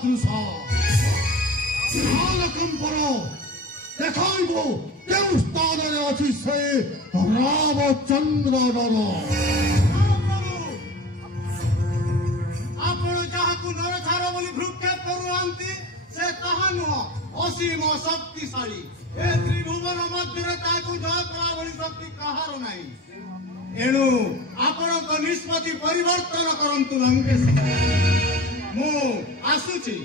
তৃষা কালকম্পর দেখাইব কেউ স্থানে আছে সে রামচন্দ্রর ଆପଣ ଯାହାକୁ ନରଛାର ବୋଲି ଭୃକ୍ଷେପ କରୁନାହାନ୍ତି ସେ ତାହା ନୁହଁ ଅସୀମ ଶକ୍ତିଶାଳୀ ଏ ତ୍ରିଭୁବନ ମଧ୍ୟରେ ତାହାକୁ ଜୟ କରା ଭଳି ଶକ୍ତି କାହାର ନାହିଁ ଏଣୁ ଆପଣଙ୍କ ନିଷ୍ପତ୍ତି ପରିବର୍ତ୍ତନ କରନ୍ତୁ ଲଙ୍କେଶ ମୁଁ ଆସୁଛି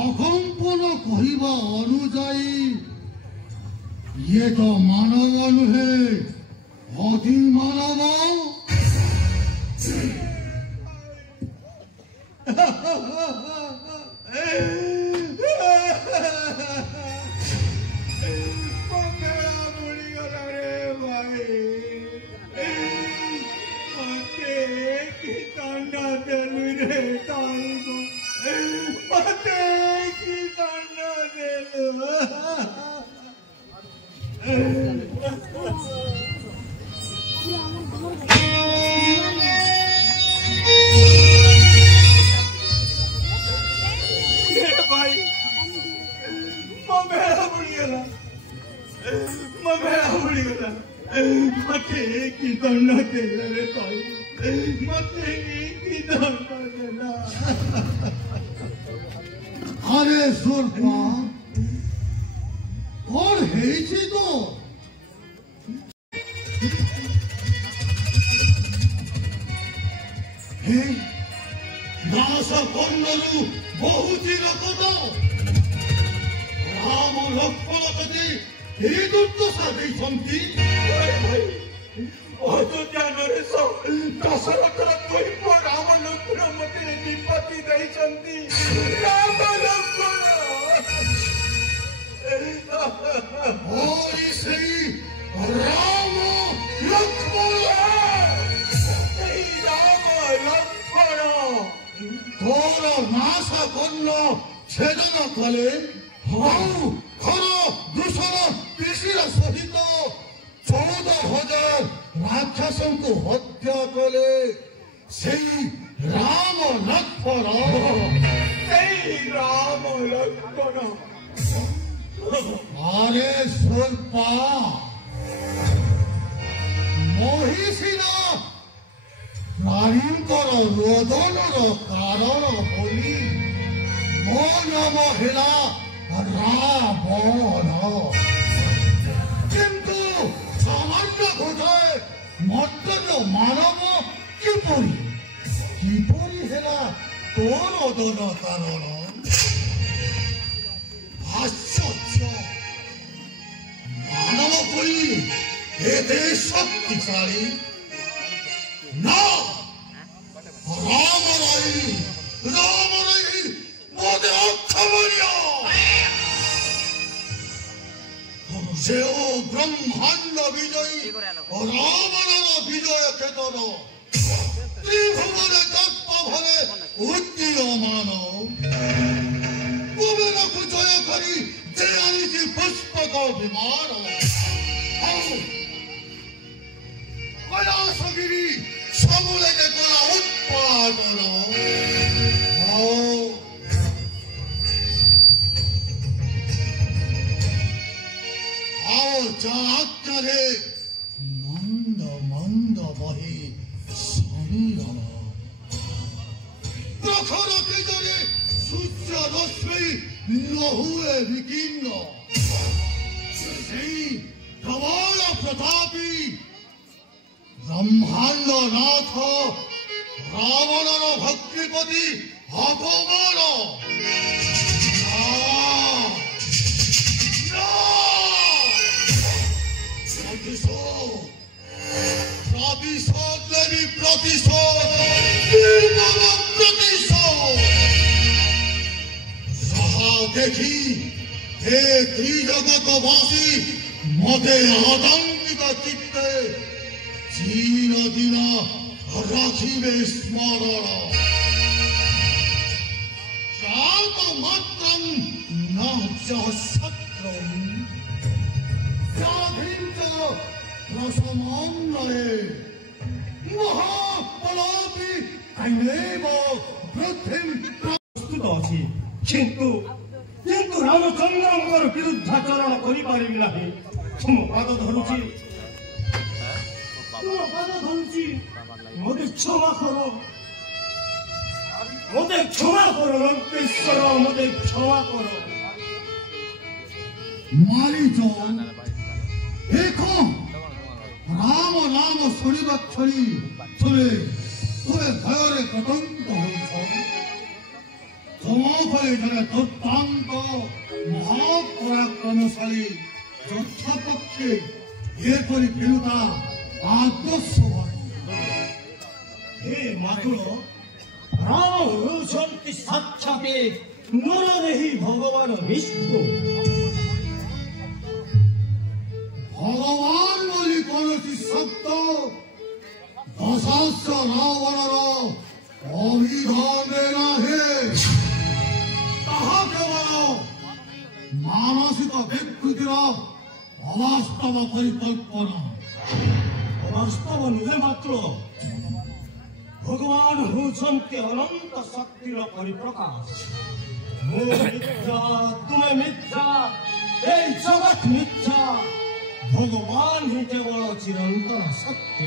অকম্পন কহিবা অনুযায়ী ইয়ে তো মানব নুহে অতি মানব আরে সুরপা কর হয়েছে তো দাস কর্ণরু বহুতি রকত রাম লক্ষ্মণ যদি এই দুর্দশা ଦେଇଛନ୍ତି ଅଯୋଧ୍ୟା ନରେଶ ଦଶରଥର ପୂର୍ବ ରାମ ଲକ୍ଷ୍ମଣ ମତେ ବିପତ୍ତି ଦେଇଛନ୍ତି ରାମ ଲକ୍ଷ୍ମଣ ସେଇ ରାମ ଲକ୍ଷ୍ମଣ ସେଇ ରାମ ଲକ୍ଷ୍ମଣ ତୋର ନାଶ କର୍ଣ୍ଣ ଛେଦନ କଲେ ହଉ ଖର ଦୂଷଣ ପିସିର ସହିତ 14,000 ରାକ୍ଷସଙ୍କୁ ହତ୍ୟା କଲେ ସେଇ ରାମ ଲକ୍ଷ୍ମଣ ସେଇ ରାମ ଲକ୍ଷ୍ମଣ ଆରେ ସ୍ୱଳ୍ପା ମହିଷୀର ନାରୀଙ୍କର ରୋଦନର କାରଣ ବୋଲି ମୋ ନାମ ହେଲା ରାବଣ କିନ୍ତୁ ସାମାନ୍ୟ ଗୋଟାଏ ମର୍ତ୍ତନ ମାନବ କିପରି ହେଲା ତୋର ଦନ କାରଣ ଆଶ୍ଚର୍ଯ୍ୟ ମାନବ ପରି ଏତେ ଶକ୍ତିଶାଳୀ ନା ରାମ ରାଇ ମୋତେ ଅକ୍ଷମଣୀୟ ଯେଉଁ ବ୍ରହ୍ମାଣ୍ଡ ବିଜୟୀ ରାବଣର ବିଜୟ କ୍ଷେତ୍ର ତ୍ରିଭୁବନ ତତ୍ପ ଭାବେ ଉଦୀୟମାନ କୁବେରକୁ ଜୟ କରି ଯେ ଆଣିଛି ପୁଷ୍ପକ ବିମାନ କୈଳାସଗିରି ସବୁବେଳେ କଲା ଉତ୍ପାଦନ ଚାହାରେ ମନ୍ଦ ମନ୍ଦ ବହି ସମୀର ପ୍ରଖର ତେଜରେ ସୂର୍ଯ୍ୟ ରଶ୍ମି ନହୁଏ ବିକୀର୍ଣ୍ଣ ସେଇ ପ୍ରବଳ ପ୍ରତାପୀ ବ୍ରହ୍ମାଣ୍ଡ ନାଥ ରାବଣର ଭକ୍ତିପତି ଅପମାନ प्रतिशोध যাহা দেখি হে ত্রিজগতবাসী মতে আতঙ্কিত চিত্তে চিরদিন রাখিবে স্মরণ सत्रम स्वाधीन रसमान्नये महाबलादि अनेव वृद्धिं प्रस्तुत अछि किंतु रामचंद्रंकर विरुद्धाचरण करि पारिबि नाही तुम पाद धरुछि मोदे क्षमा करो लंकेश्वर मोदे क्षमा करो मारी जाओ देखो राम नाम शुणिबा छड़ी तुरे भୟରେ कटंक होइछ समाफले जने दुर्दांत महापराक्रमशाली योद्धा पक्षे एपरि बिरुदा आदर्शवान हे मातुल राम होउछन्ति साक्षाते नरदेही भगवान विष्णु भगवान बोली कौनसी शब्द दशास्त्र रावणर अभिधान नाही ताहा केवल मानसिक विकृतिर अवास्तव परिकल्पना वास्तव नुहे मात्र भगवान होउछन्ति अनंत शक्तिर परिप्रकाश मो मिथ्या तुमे मिथ्या ए जगत मिथ्या भगवान ही केवल चिरंतन सत्य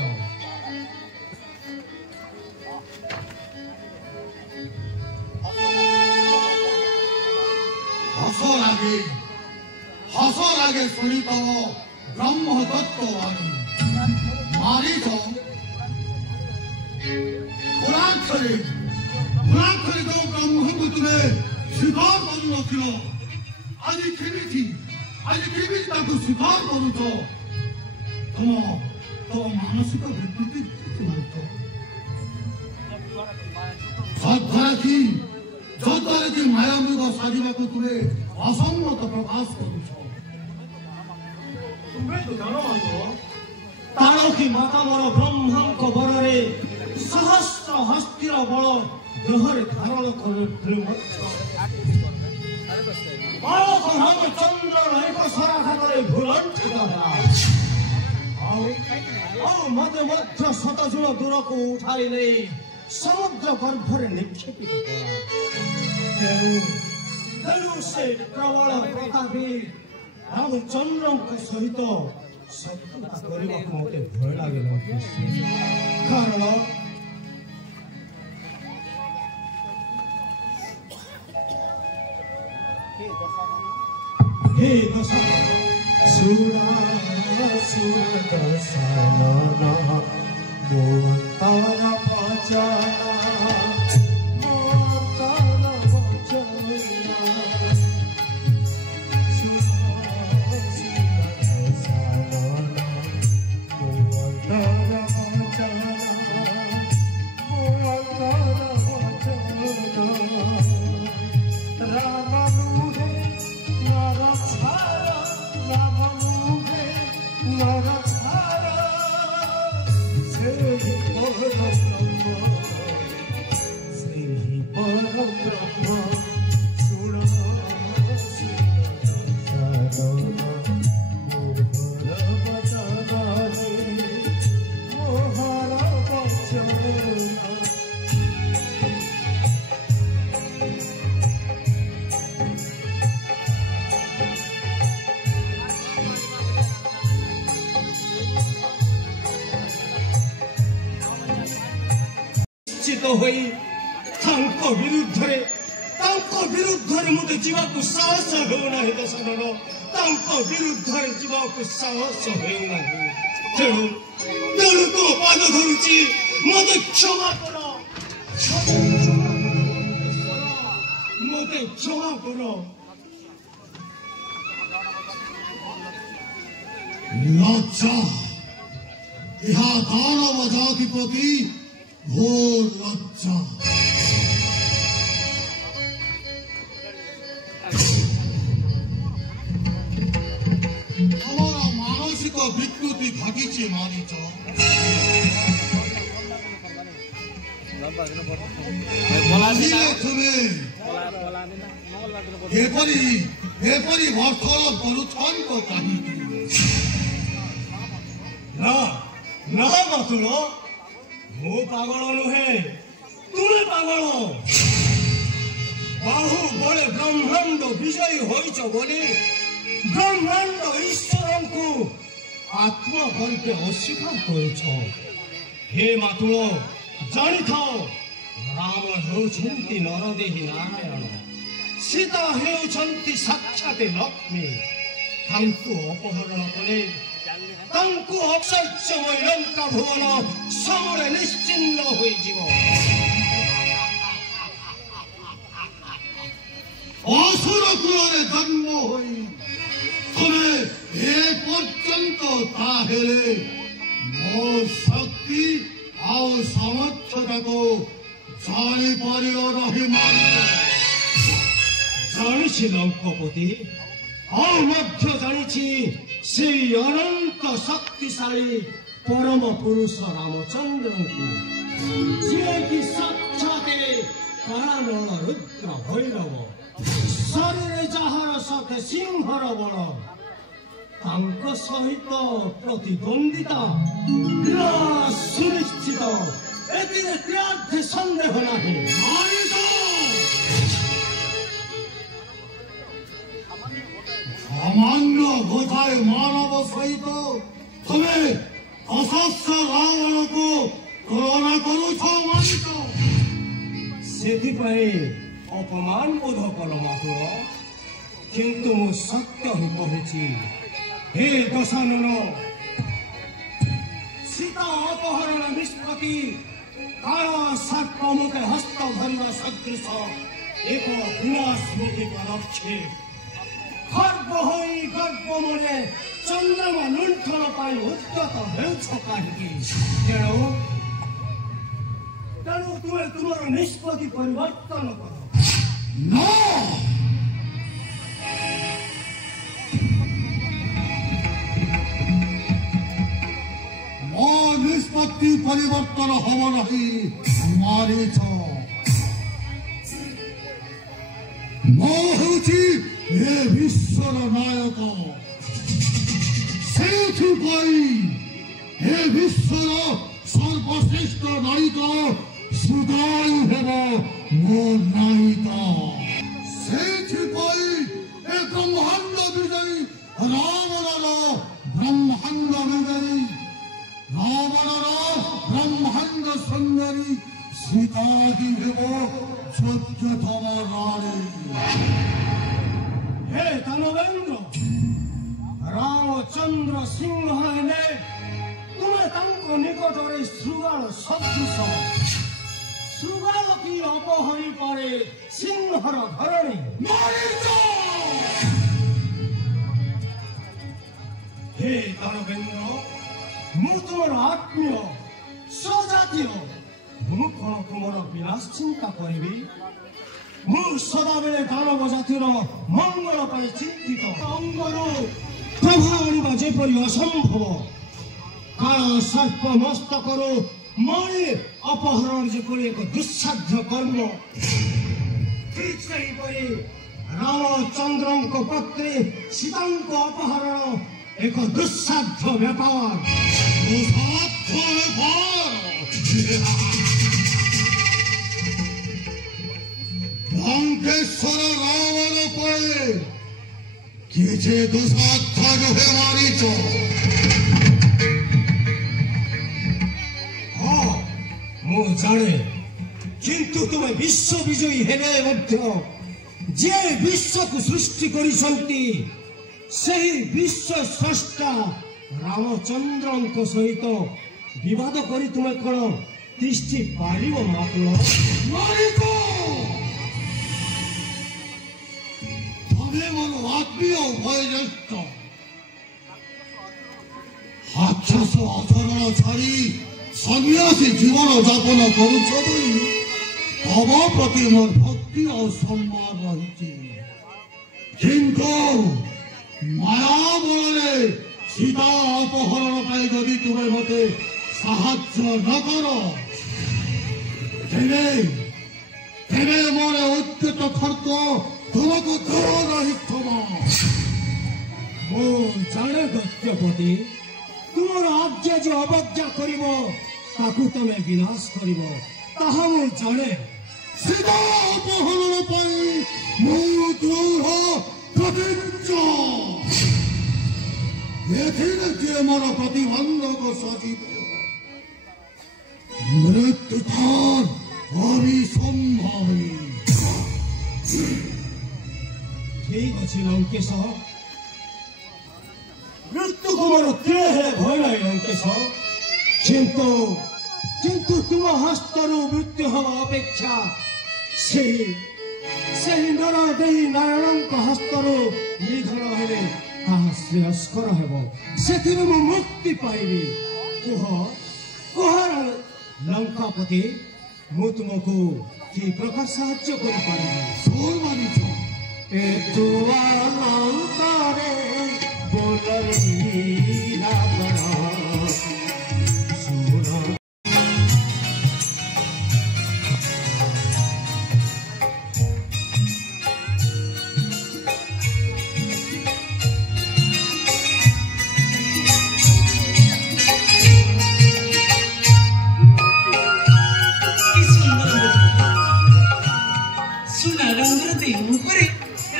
हस लागे सुनी तब ब्रह्म तत्ववाणी मारी जो पुराक्षरी जो ब्रह्म को तुम्हें स्वीकार करू नथिलो आज केमिति ताको स्वीकार करूछ तुम मानसिक विकृति जद्वारा कि मायामृग साजिबा को तुम्हें असम्मत प्रकाश करूछ तुम्हें तो जानो तारकी माता मोर ब्रह्मा को बररे सहस्र हस्तिर बल देहरे धारण करू बालक रामचंद्र एक सराघातरे भूलंठित मत मध्य शतजुण दूर को उठाई नहीं समुद्र गर्भरे निक्षेपित से प्रबल प्रतापी रामचंद्र सहित शत्रुता करने को मत भय लगे कारण हे दशानन सुरा दशानन मोतार विरुद्ध मत जीवाक साहस होना दशानन विरुद्ध जीवाक साहस होना तेणु तो पाद धरुची मत क्षमा कर मत क्षमा कर लज्जा यह दानव जाति प्रति घोर लज्जा हमारा मानसिक विकृति घटी मारी तुम्हें ଏପରି ଭର୍ସଳ କରୁଛନ୍ତି କାହିଁକି? ନା ନା ମାତୁଳ, ମୁଁ ପାଗଳ ନୁହେଁ, ତୁମେ ପାଗଳ। ବାହୁବଳେ ବ୍ରହ୍ମାଣ୍ଡ ବିଜୟୀ ହୋଇଛ ବୋଲି ବ୍ରହ୍ମାଣ୍ଡ ଈଶ୍ୱରଙ୍କୁ ଆତ୍ମଗର୍ଭେ ଅସ୍ୱୀକାର କରୁଛ। ହେ ମାତୁଳ, ଜାଣିଥାଅ, ରାମ ହେଉଛନ୍ତି ନରଦେହୀ ନାରାୟଣ, ସୀତା ହେଉଛନ୍ତି ସାକ୍ଷାତ ଲକ୍ଷ୍ମୀ। ତାଙ୍କୁ ଅପହରଣ କଲେ ତାଙ୍କୁ ଐଶ୍ୱର୍ଯ୍ୟମୟ ଲଙ୍କା ଭୁବନ ସମରେ ନିଶ୍ଚିହ୍ନ ହୋଇଯିବ। ଅସୁର କୁଳରେ ଜନ୍ମ ହୋଇ ତୁମେ ଏ ପର୍ଯ୍ୟନ୍ତ ତାହେଲେ ମୋ ଶକ୍ତି ଆଉ ସାମର୍ଥ୍ୟତାକୁ ଜାଣିପାରିବ ନାହିଁ? ଜାଣିଛି ଲଙ୍କପତି, ଆଉ ମଧ୍ୟ ଜାଣିଛି ସେଇ ଅନନ୍ତ ଶକ୍ତିଶାଳୀ ପରମ ପୁରୁଷ ରାମଚନ୍ଦ୍ରଙ୍କୁ, ଯିଏକି ସାକ୍ଷାତ କାଳାନଳ ରୁଦ୍ର ଭୈରବ, ଶରୀରେ ଯାହାର ସତେ ସିଂହର ବଳ। ତାଙ୍କ ସହିତ ପ୍ରତିଦ୍ୱନ୍ଦିତା ସୁନିଶ୍ଚିତ, ଏଥିରେ ତ୍ରିଆର୍ଥେ ସନ୍ଦେହ ନାହିଁ। ସାମାନ୍ୟ ଗୋଟାଏ ମାନବ ସହିତ ତୁମେ ଅଶସ୍ତ୍ର ରାବଣକୁ ତୁଳନା କରୁଛ ମାନିକ? ସେଥିପାଇଁ ଅପମାନ ବୋଧ କଲ ମାତୁଳ, କିନ୍ତୁ ମୁଁ ସତ୍ୟ ହିଁ କହୁଛି। ହେ ଦଶାନନ, ସୀତା ଅପହରଣ ନିଷ୍ପତ୍ତି କାଳ ସର୍ପ ମୁଖେ ହସ୍ତ ଧରିବା ସଦୃଶ ଏକ ବିନାଶମୁଖୀ ପଦକ୍ଷେପ। ଖର୍ବ ହୋଇ ଗର୍ଭମରେ ଚନ୍ଦ୍ରମା ଲୁଣ୍ଠନ ପାଇଁ ଉଦ୍ୟତ ହେଉଛ କାହିଁକି? ତେଣୁ ତୁମେ ତୁମର ନିଷ୍ପତ୍ତି ପରିବର୍ତ୍ତନ କର। ମୋ ନିଷ୍ପତ୍ତି ପରିବର୍ତ୍ତନ ହବ ନାହିଁ ମାରିଛ। ମୁଁ ହେଉଛି ଏ ବିଶ୍ୱର ନାୟକ, ସେଥିପାଇଁ ଏ ବିଶ୍ୱର ସର୍ବଶ୍ରେଷ୍ଠ ନାୟିକା ସୁଦାଇ ହେବ ମୋ ନାୟିକା। ସେଥିପାଇଁ ଏ ବ୍ରହ୍ମାଣ୍ଡ ବିଜୟୀ ରାବଣର ବ୍ରହ୍ମାଣ୍ଡ ବିଜୟୀ, ରାବଣର ବ୍ରହ୍ମାଣ୍ଡ ସୁନ୍ଦରୀ ସୀତା ହିଁ ହେବ ସତ୍ୟତମ ରାଣୀ। ହେ ଦାନବେନ୍ଦ୍ର, ରାମଚନ୍ଦ୍ର ସିଂହ ହେଲେ ତୁମେ ତାଙ୍କ ନିକଟରେ ଶୃଗାଳ ସଦୃଶ। ଶୃଗାଳ କି ଅପହରି ପରେ ସିଂହର ଧରଣୀ। ହେ ଦାନବେନ୍ଦ୍ର, ମୁଁ ତୁମର ଆତ୍ମୀୟ ସ୍ୱଜାତୀୟ, ମୁଁ କଣ ତୁମର ବିନାଶ ଚିନ୍ତା କରିବି? ମୁଁ ସଦାବେଳେ ଦାନବ ଜାତିର ମଙ୍ଗଳ ପାଇଁ ଚିନ୍ତିତ। ଅଙ୍ଗରୁ ପ୍ରଭାବ ଆଣିବା ଯେପରି ଅସମ୍ଭବ, କାଳ ସର୍ପ ମସ୍ତକରୁ ମଣି ଅପହରଣ ଯେପରି ଏକ ଦୁଃସାଧ୍ୟ କର୍ମ, ଠିକ୍ ସେହିପରି ରାମଚନ୍ଦ୍ରଙ୍କ ପତ୍ନୀ ସୀତାଙ୍କ ଅପହରଣ ଏକ ଦୁଃସାଧ୍ୟ ବ୍ୟାପାର। ଲଙ୍କେଶ୍ୱର ରାବଣ ପରେ କିଛି ଦୁଃସାଧ୍ୟ ନୁହେଁ ମାରିଛ। ହଁ ମୁଁ ଜାଣେ, କିନ୍ତୁ ତୁମେ ବିଶ୍ୱ ବିଜୟୀ ହେଲେ ମଧ୍ୟ ଯେ ବିଶ୍ୱକୁ ସୃଷ୍ଟି କରିଛନ୍ତି ସେହି ବିଶ୍ୱ ସ୍ରଷ୍ଟା ରାମଚନ୍ଦ୍ରଙ୍କ ସହିତ ବିବାଦ କରି ତୁମେ କଣ ତିଷ୍ଠି ପାରିବ ମାତୁଳ? ତମେ ମୋର ଆତ୍ମୀୟ ବୟୋଜ୍ୟେଷ୍ଠ, ରାକ୍ଷସ ଆଚରଣ ଛାଡ଼ି ସନ୍ନ୍ୟାସୀ ଜୀବନ ଯାପନ କରୁଛ ବୋଲି ତମ ପ୍ରତି ମୋର ଭକ୍ତି ଆଉ ସମ୍ମାନ ରହିଛି। କିନ୍ତୁ ମାୟା ବଳରେ ସୀତା ଅପହରଣ ପାଇଁ ଯଦି ତୁମେ ମୋତେ ସାହାଯ୍ୟ ନ କର, ତେବେ तेरे मोर उद्यत खर्क तुमको दूर रहिथम मो जाने गत्यपति तुमर आज्ञा जो अवज्ञा करिब ताकू तमे विनाश करिब ताहा मो जाने सीता अपहरण पाई मो दृढ़ प्रतिज्ञा एथिरे जे मोर प्रतिबंधक सजिब मृत्युधार अभिसंभावी ठीक अच्छे लंकेश मृत्यु खबर तेहे भय नहीं लंकेश किंतु तुम हस्तरु मृत्यु हवा अपेक्षा से नरदेही नारायण हस्तरु निधन हेले ताहा श्रेयस्कर हेब से मुक्ति पाइबी कह लंकापति मु तुमको कि प्रकार साहाय्य कर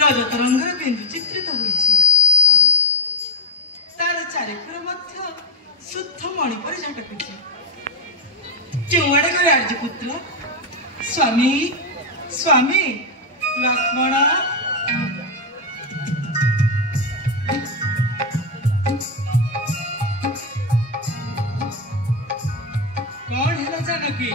रजत रंगर बिंदु चित्रित होइछि आउ तार चारिपुर मध्य शुद्ध मणि पर झटकुछि केउआडे गरे आर्य पुत्र स्वामी स्वामी लक्ष्मण कौन हेला जानकी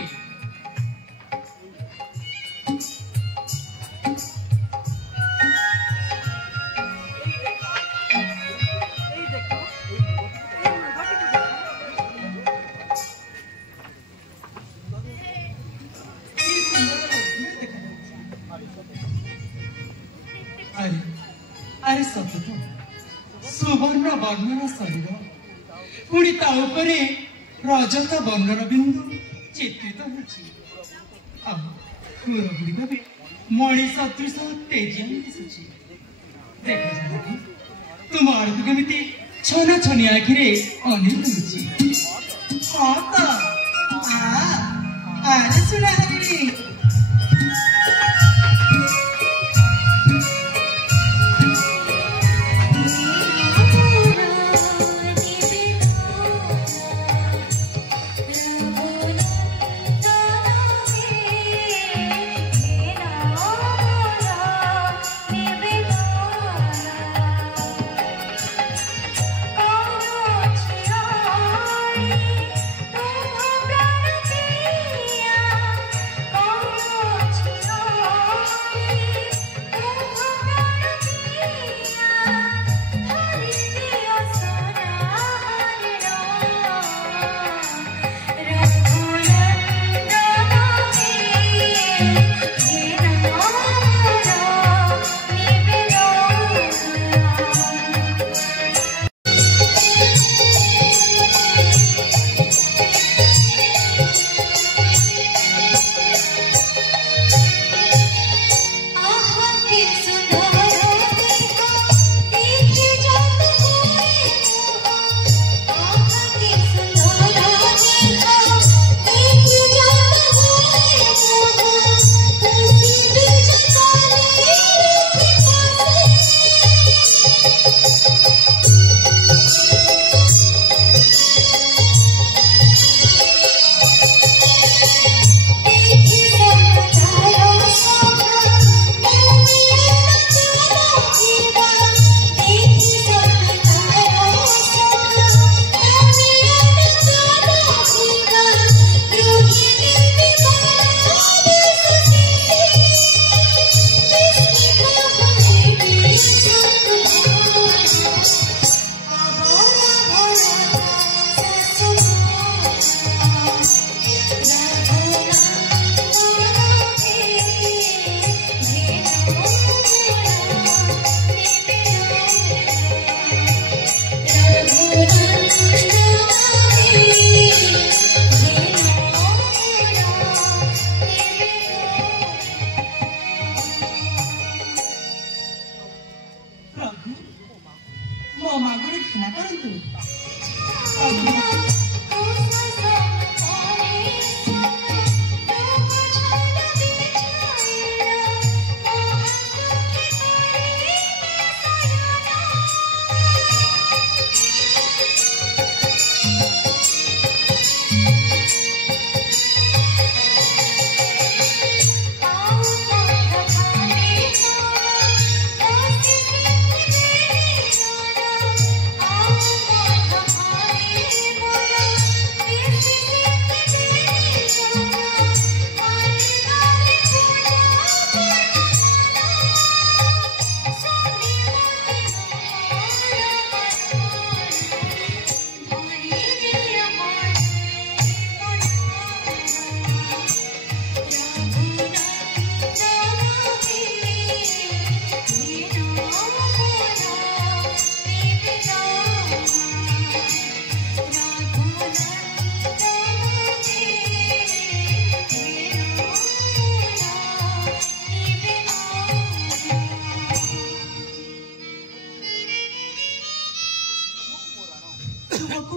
अरे सत्य तो सुवर्ण वर्णन शरीर पुणी ता उपरे रजत वर्णन बिंदु चित्रित होछि गुड़िक भी मणि सदृश तेजिया दिशुछि देख जानकी तुम आड़क केमिति छना छनी आखिरे अनिल होछि हाँ तो आरे सुना हरी Oh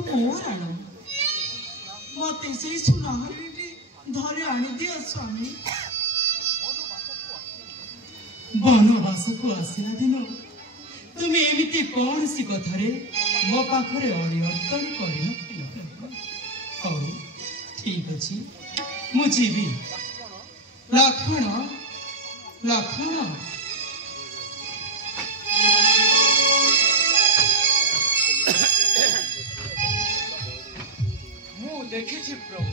मोहराण मत से सुनाहरी धरे आनी दियो स्वामी बनवास को आसला दिन तुम्हें एमती कौन सी कथारे मो पाखरे अड़ी अड़तड़ी कर हऊ ठीक अच्छे मुझे भी लक्षण लक्षण देखी प्रभु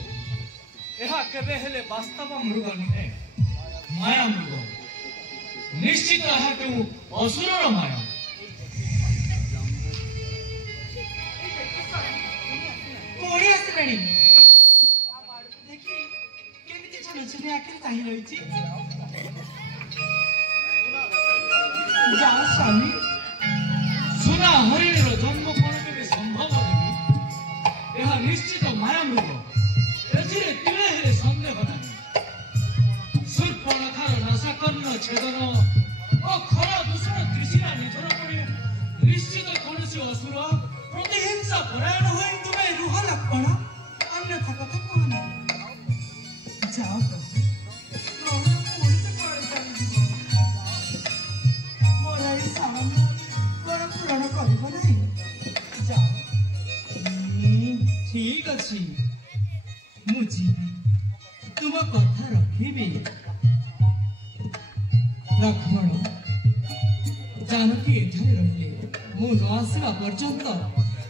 यह केबे हेले वास्तव मृग नुहे माया मृग निश्चित असुरर माया कोड़ी आसलेनी देखी केमिति छन छन आखिर ताही रहिछि जा स्वामी सुना हरिणीर जन्म कोन केबे संभव नहीं यह निश्चित माया मृग एथिरे तिले हेले संदेह नहीं सूर्पणखार नासाकर्ण छेदन और खरा दूषण तृष्णा निधन पड़ी निश्चित कौन सी असुर प्रतिहिंसा परायण हुए तुम्हें रुह लक्षण अन्यथा कथा कहना जाओ प्रभु कोड़ी तो कोड़ी चली मोरा ई सामान्य कोन पूर्ण करबो नहीं जाओ ठीक अच्छी मुझे तुम कथा रखी लक्ष्मण जानकी एठारे रहिले मु न आसला पर्यंत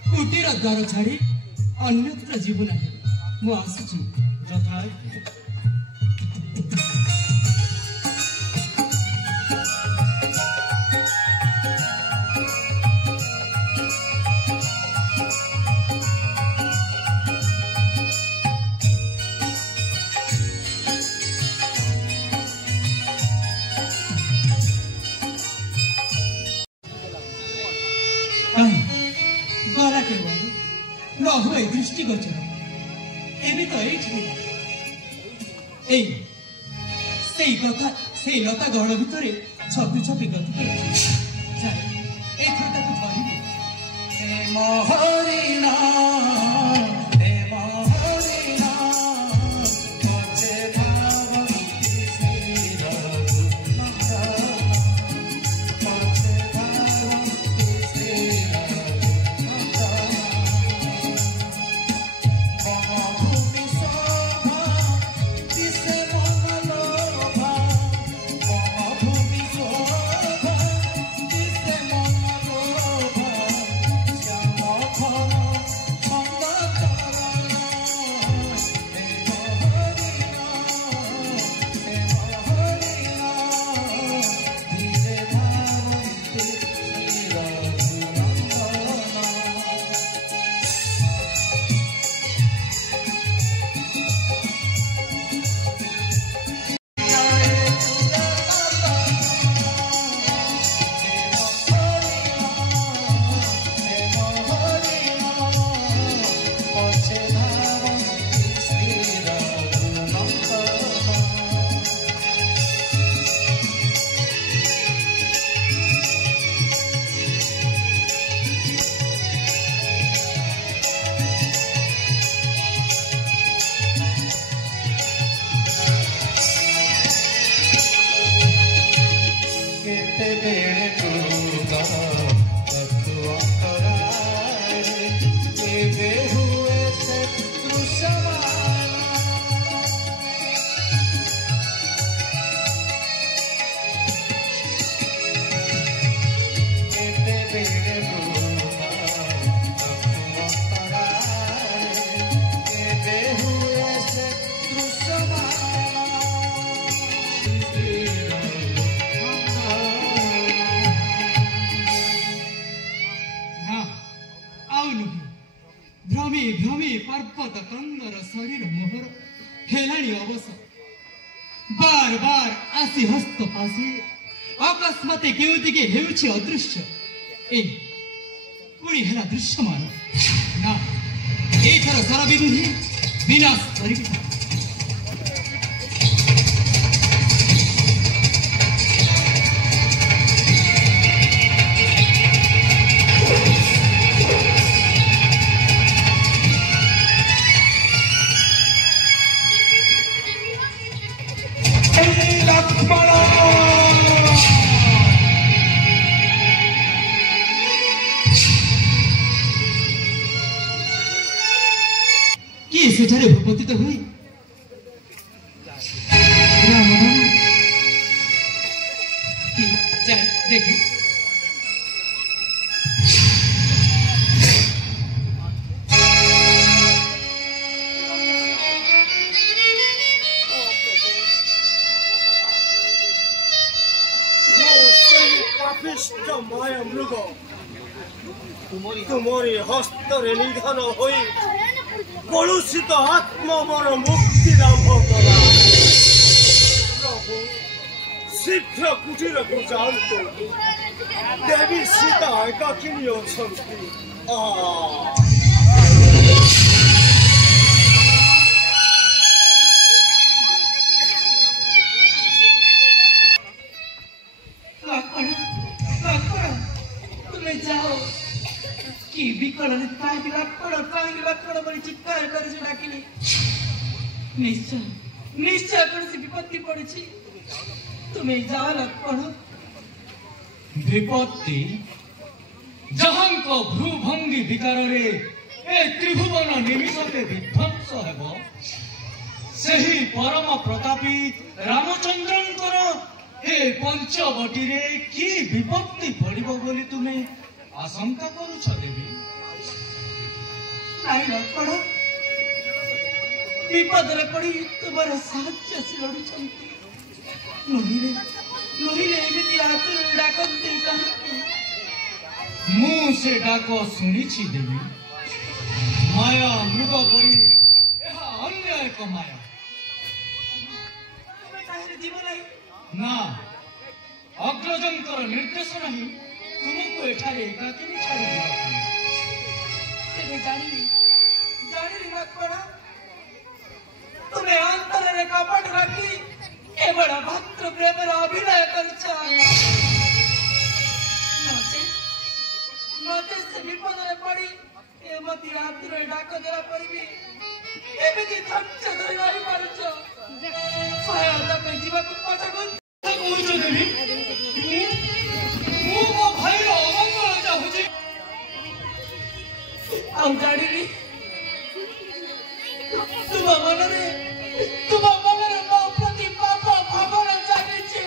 कुटीर द्वार छाड़ी अन्यत्र जीव नहीं मु आसुची यथा गला के न हुए दृष्टि गोचर एबे तो से कथा से लता गहड़ भितर छपी छपी गति पर्वत कंदर शरीर मोहर हेलाणी अवसर बार बार आसी हस्त पासे अकस्माते केउदिके हेउछि अदृश्य ए पुणी हेला दृश्यमान ना एथर सरबिन्दु विनाश करिबि ପତିତ ହୁଏ ଦେଖ माया मृग तुमरी हस्तरे निधन होई कलुषित आत्मा मोर मुक्ति लाभ कला प्रभु शीघ्र कुटीर को जातु देवी सीता एकाकिनी अछंती जाओ कि विकल लक्कड़ बड़ी चित्कार कर डाकिली निश्चय निश्चय कौन सी विपत्ति पड़ी तुम्हें जाओ लक्कड़ विपत्ति जहां को भ्रूभंगी विकार रे ए त्रिभुवन निमिषे विध्वंस हेब सही परम प्रतापी रामचंद्रंकर ए पंचवटी रे की विपत्ति पड़िबो बोली तुम्हें आशंका करुछ देवी नाई लक्कड़ विपद रे पड़ी तुम्हारे साहाय्य से लड़ुछंती नोहिले एमिति आतुर डाकंती काहे मु से डाक सुनिछि देवी माया मृग परी एहा अन्य एक माया तुम्हें काहे जीवन आई ना अग्रजंकर निर्देश नहीं तुमको एठारे एकाकिनी छाड़ी दिया तेरे जानी लक्कड़ तुम्हें अंतर रे कपट रखी ए बड़ा भक्त प्रेम रा अभिनय करछा नचे से विपद रे पड़ी ए मती आतुर डाक जरा पड़बी एमिति धैर्य धरि रही पारुछ सहायता पे जीवन पछा कोन कहुछ देवी मु मो भाई रो अमंगल चाहुछि ଆଉ ଜାଣିଲି ତୁମ ମନରେ ମୋ ପ୍ରତି ପାପ ଭାବନା ଚାଲିଛି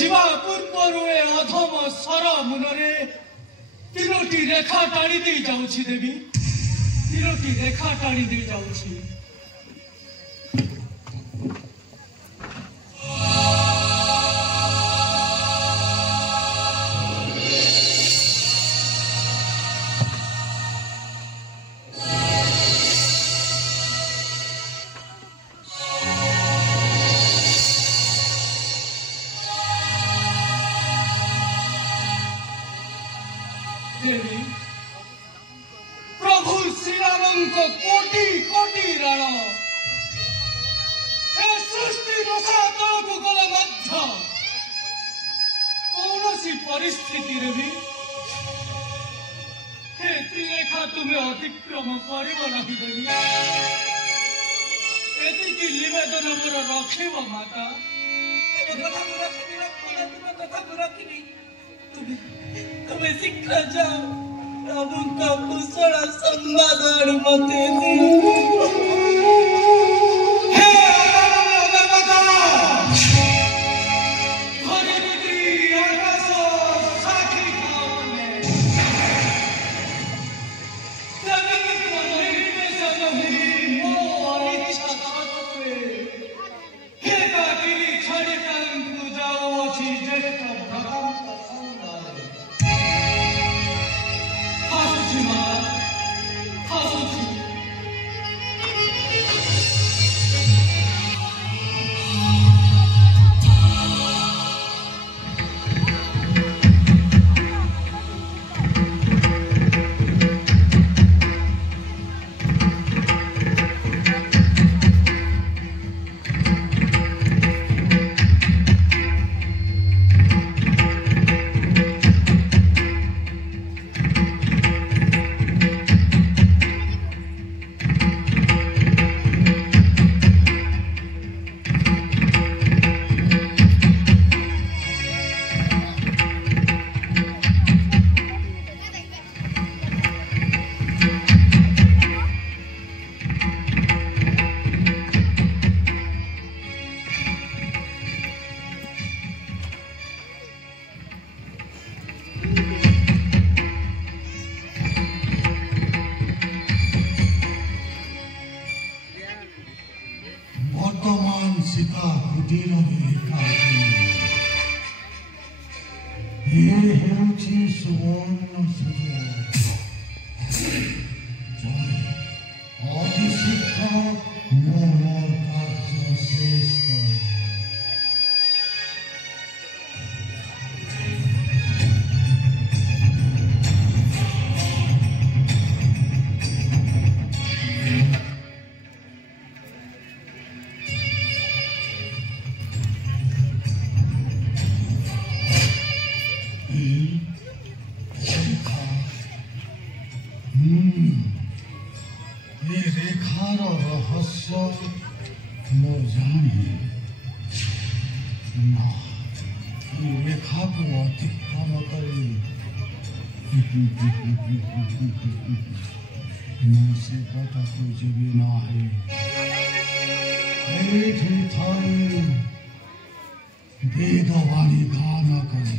ଯିବା ପୂର୍ବରୁ ଏ ଅଧମ ସର ମୁନରେ ତିନୋଟି ରେଖା ଟାଣି ଦେଇ ଯାଉଛି ଦେବୀ ତିନୋଟି ରେଖା ଟାଣି ଦେଇ ଯାଉଛି देवी प्रभु श्री राम को कोटि कोटि रण ए सृष्टि रसातल को गल मध्य कौनसी परिस्थिति रे भी हे त्रिरेखा तुम्हें अतिक्रम करिब नहीं देवी एतिकी निवेदन मोर रखिब माता तुम्हें शीघ्र जाओ प्रभु का कुशल संवाद आनी मते सीता कुटीर ये ହେଉଛି ସୁବର୍ଣ୍ଣ ସୁଯୋଗ ଅତି ଶୀଘ୍ର ମୁଁ ମୋ କାର୍ଯ୍ୟ ଶେଷ କରେ। ये रेखार रहस्य मो जानी ना ये रेखा को अतिक्रम करे मैं से कथा कुछ भी ना है थाए वेदवाणी गान करे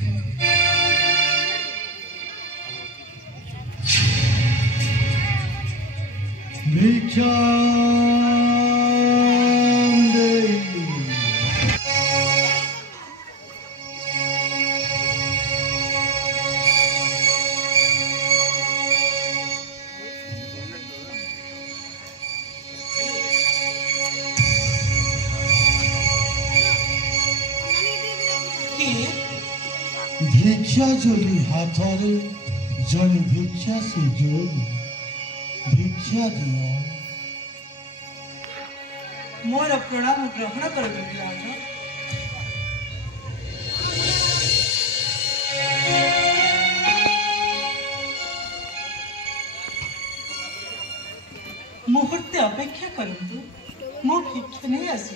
भिक्षा जोली हाथरे जन भिक्षा से जोली भिक्षा दिया मोर प्रणाम ग्रहण कर मुहूर्ते अपेक्षा करंतु मो भिक्षा नहीं आसी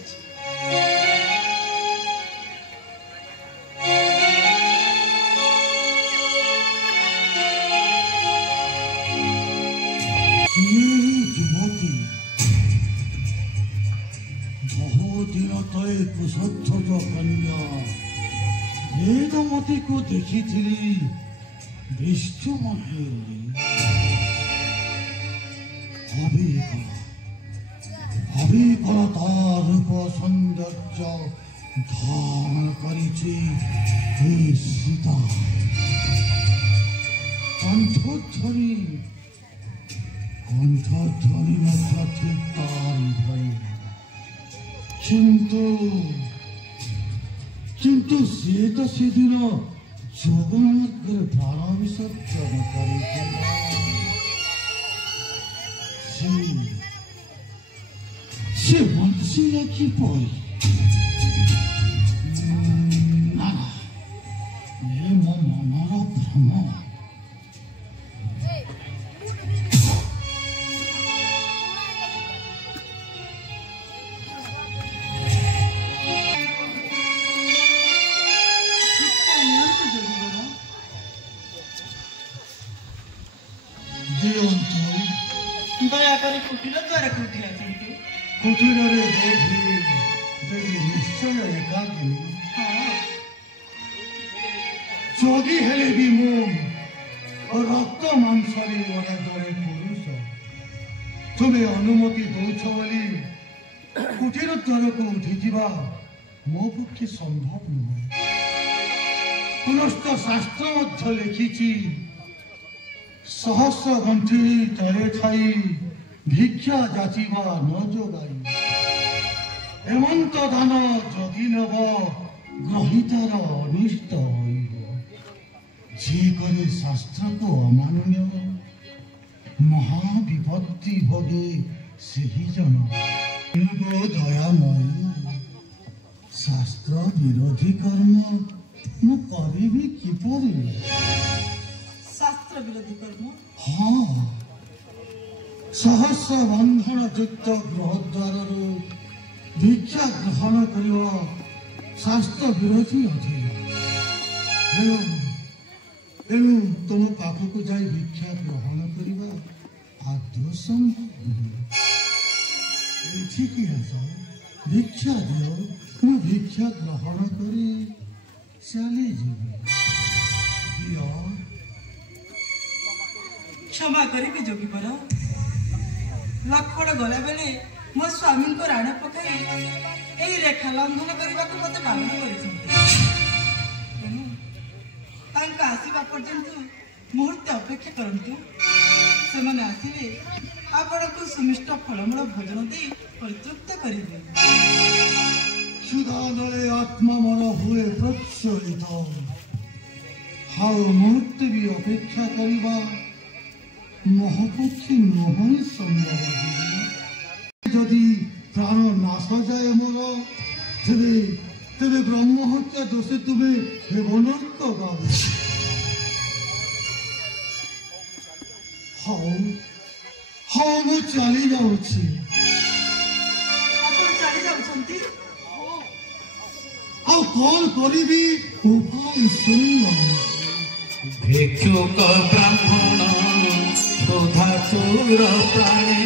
कुशध्वज कन्या वेदमती को देखी थी विष्णु महेली अभिकल तार रूप सौंदर्य धारण करिछि सीता कंठध्वनि मध्य ठीक तारी भई किंतु से तो सेदिन जगन्नाथ प्राण विसर्जन से बंशीला किपरि ना ये मो मनर भ्रम दयाकर कुटीर द्वारा कुटीर निश्चय एकाकी जोगी हेले भी मो रक्त मांसरे ओरे दरे पुरुष तुम्हें अनुमति दौछ बोली कुटीर द्वार को उठी जा मो पक्षे संभव नुहे पुनश्च शास्त्र मध्य लिखी सहस्र गंठी तले थाई भिक्षा जाचिबा न जोगाई हेमंत दान जदि नब ग्रहितार अनिष्ट जे करे शास्त्र को अमान्य महाविपत्ति भोगे सही जन दयामयी शास्त्र विरोधी कर्म मु करिबी किपरि शास्त्र विरोधी कर्म हाँ सहस्र बंधन युक्त गृहद्वार भिक्षा ग्रहण कर शास्त्र विरोधी अटे तेणु तुम पाखक जा भिक्षा ग्रहण करने आदौ संभव नुहे भिक्षा दियो मु भिक्षा ग्रहण कर चली क्षमा करेंगे जोगी पर लक्ष्मण गला बेले मो स्वामी को राण पकाई এই রেখা লঙ্ঘନ କରିବାକୁ ମୋତେ ବାରଣ କରିଛନ୍ତି। ତେଣୁ ତାଙ୍କ ଆସିବା ପର୍ଯ୍ୟନ୍ତ ମୁହୂର୍ତ୍ତେ ଅପେକ୍ଷା କରନ୍ତୁ। ସେମାନେ ଆସିଲେ ଆପଣଙ୍କୁ ସୁମିଷ୍ଟ ଫଳମୂଳ ଭୋଜନ ଦେଇ ପରିତୃପ୍ତ କରିବେ। ସୁଧାନଳେ ଆତ୍ମା ମୋର ହୁଏ ପ୍ରଚଳିତ। ଆଉ ମୁହୂର୍ତ୍ତେ ବି ଅପେକ୍ଷା କରିବା ମହପକ୍ଷେ ନୁହଁ ସମ୍ଭବ। ଯଦି ପ୍ରାଣ ନାଶ ଯାଏ ମୋର, ତେବେ ବ୍ରହ୍ମ ହତ୍ୟା ଦୋଷେ ତୁମେ ହେବ ନର୍କ ଗାଉ। ହଉ ମୁଁ ଚାଲି ଯାଉଛି। ଆପଣ ଚାଲି ଯାଉଛନ୍ତି? ଆଉ କଣ କରିବି ଉପାୟ ଶୂନ୍ୟ। ଭିକ୍ଷୁକ ବ୍ରାହ୍ମଣ ସୁଧାଚୁର ପ୍ରାଣେ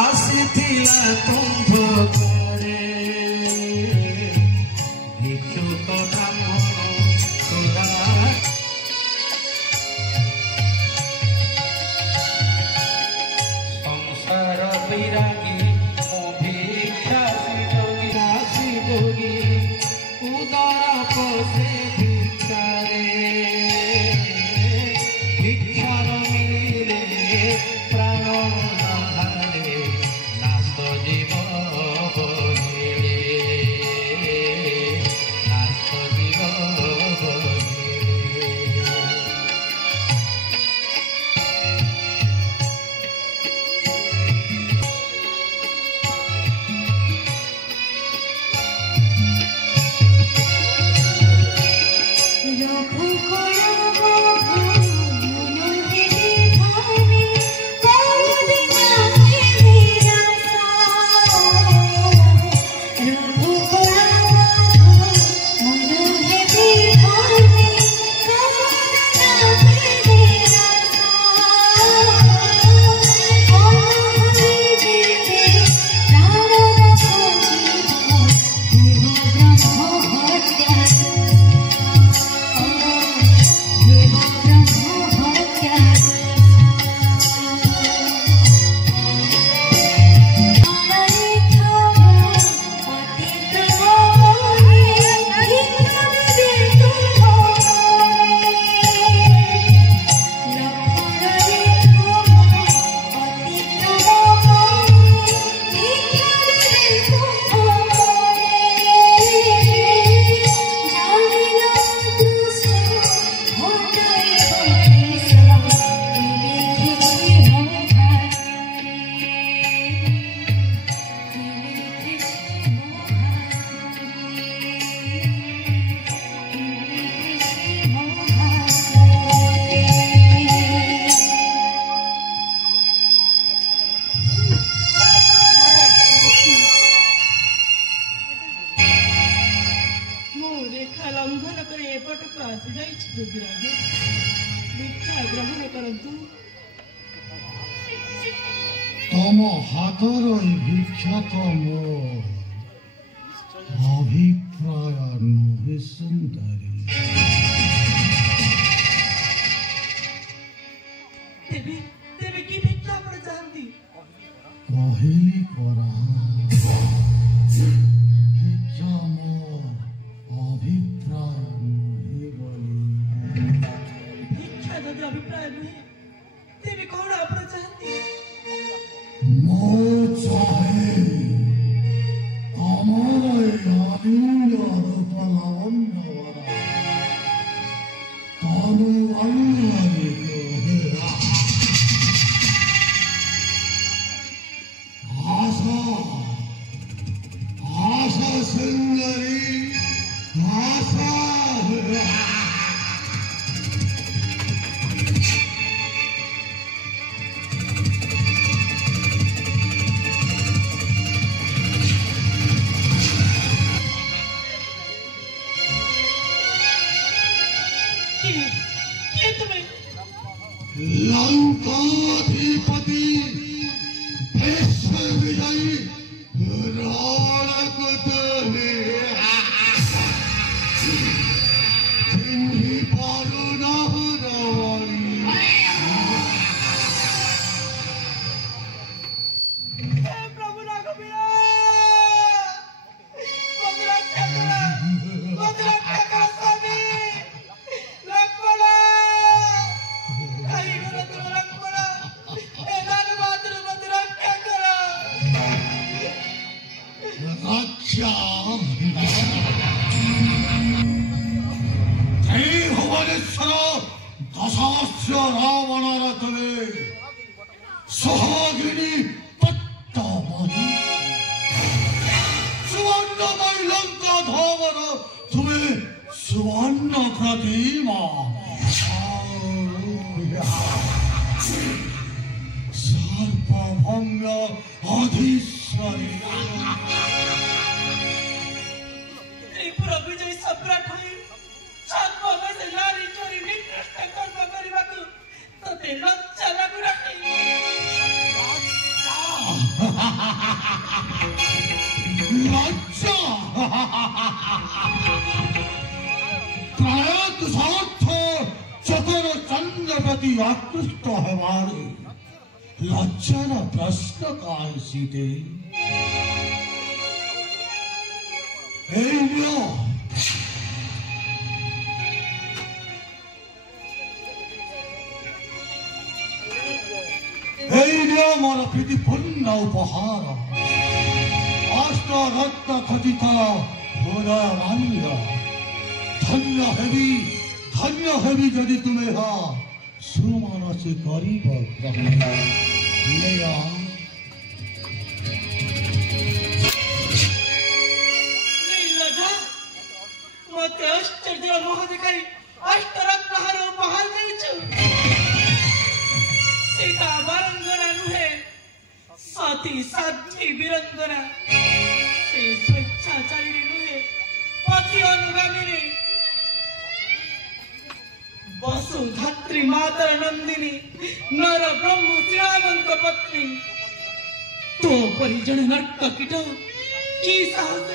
ଆସିଥିଲା ତୁମ୍ଭ ଘରେ। ଭିକ୍ଷୁକ ବ୍ରାହ୍ମଣ ସୁଧା ସଂସାର ବିରାଗୀ ମୁଁ ଭିକ୍ଷାସୀ ଯୋଗୀ ଉଦର ପୋଷେ ଭିକ୍ଷାରେ। ଭିକ୍ଷାର ମିଳିଲେ ପ୍ରାଣ ନଧାରେ ନାଶ ଯିବ ବହିରେ। ନାଶ ଯିବ ବହିରେ। ତମ ହାତର ଭିକ୍ଷା ତ ମୋ ଅଭିପ୍ରାୟ ନୁହେଁ ସୁନ୍ଦରୀ। ତେବେ କି ଭିକ୍ଷା ଆପଣ ଚାହାନ୍ତି? କହିଲି ପରା ଭିକ୍ଷା ମୋ ଅଭିପ୍ରାୟ ନୁହେଁ ବୋଲି। ଭିକ୍ଷା ଯଦି ଅଭିପ୍ରାୟ ନୁହେଁ ତେବେ କଣ ଆପଣ ଚାହାନ୍ତି? ମୋ ଚାହେ ଆମର ଆନନ୍ଦ ରୂପ ଲାବଣ୍ୟ ତନୁ ଅନୁମାନିତ ଆଶା আচ্ছা এই ভুবনেশ্বর দশাস্য রাবণার তবে সহাগিনী তত্ত্বময়ী সুবর্ণময় লঙ্কা ধবন তুমি সুবর্ণ প্রতিমা সর্বভঙ্গ অধীশ্বরী ত্রিপুরা বিজয় সম্রাট হয়ে সর্ববেশে নারী চোরি নিকৃষ্ট কর্ম କରିବାକୁ ତତେ ଲଜ୍ଜା ଲାଗୁନାହିଁ লজ্জা প্রায় দুঃসার্থ চতুর চন্দ্র প্রতি আকৃষ্ট হেবারে লজ্জার প্রশ্ন কায় শীতে এই নিয় ମୋର ପ୍ରୀତିପୂର୍ଣ୍ଣ ଉପହାର ଅଷ୍ଟରତ୍ନ ଖଚିତ ହୃଦୟ ମାଲ୍ୟ ଧନ୍ୟ ହେବି ଯଦି ତୁମେ ଏହା ସୁମାନସୀ କରିବ ମତେ ଆଶ୍ଚର୍ଯ୍ୟ ମୋହ ଦେଖାଇ ଅଷ୍ଟରତ୍ନହାର ଉପହାର ଦେଇଛୁ ସୀତା ବାରଙ୍ଗନା ନୁହେଁ ସତୀ ସାଧ୍ୱୀ ବୀରଙ୍ଗନା ସେ ସ୍ୱେଚ୍ଛାଚାରିଣୀ ନୁହେଁ ପତି ଅନୁଗାମିନୀ ବସୁଧାତ୍ରୀ ମାତା ନନ୍ଦିନୀ ନର ବ୍ରହ୍ମ ଶ୍ରୀରାମଙ୍କ ପତ୍ନୀ ତୋ ପରି ଜଣେ ନର୍କ କୀଟ କି ସାହସ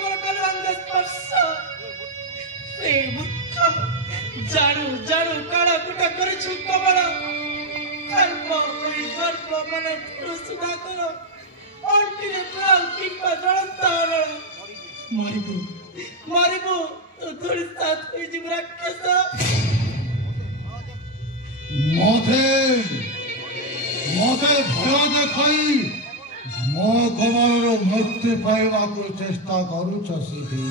ମୋର କଲଙ୍ଗ ସ୍ପର୍ଶ ସେ ମୂର୍ଖ ଜାଣୁ କାଳ କୁଟ କରିଛୁ କବଳ ଗର୍ବ ମାନେ ସୁଧା କର ଅଣ୍ଟିରେ କିମ୍ବା ଜ୍ୱଳନ୍ତ ଅରଳ ମରିବୁ ତୁ ଧୂଳି ସାଥ ହୋଇଯିବୁ ରାକ୍ଷସ ମତେ ଭୟ ଦେଖାଇ ମୋ କବଳରୁ ମୁକ୍ତି ପାଇବାକୁ ଚେଷ୍ଟା କରୁଛ ସେଠି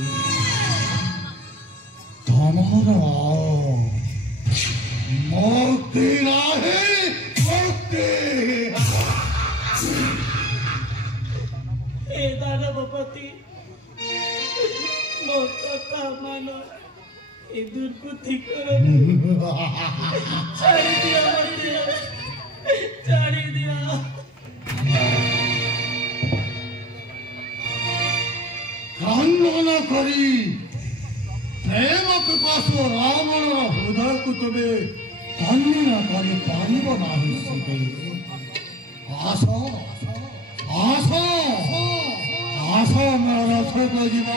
ତମର ମୁକ୍ତି ନାହିଁ हे दानवपति ମୋ କଥା ମାନ ଏ ଦୁର୍ବୁଦ୍ଧି କରନି ଛାଡ଼ି ଦିଅ କାନ୍ଦନ କରି ପ୍ରେମ ପିପାସୁ ରାବଣର ହୃଦୟକୁ ତୁମେ ଧନ୍ୟ କରିପାରିବ ନାହିଁ ସେଠି ଆସ ମୋର ରଥକ ଯିବ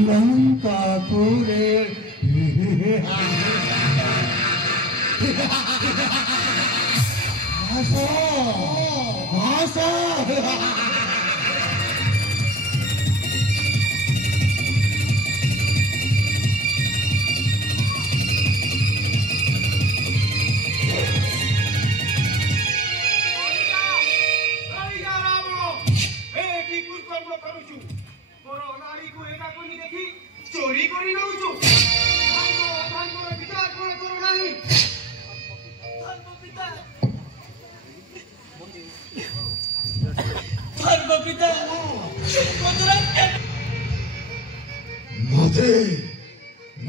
ଲଙ୍କାପୁରେ ଆସ चोरी करी नौछु विचार कोण करू नाही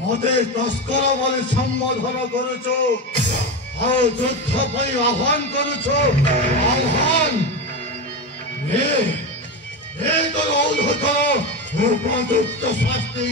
মতে তস্কর বলে সম্বোধন করুছ আর যুদ্ধ ପାଇଁ আহ্বান করুছ আহ্বান তোর ঔদ্ধত উপযুক্ত শাস্তি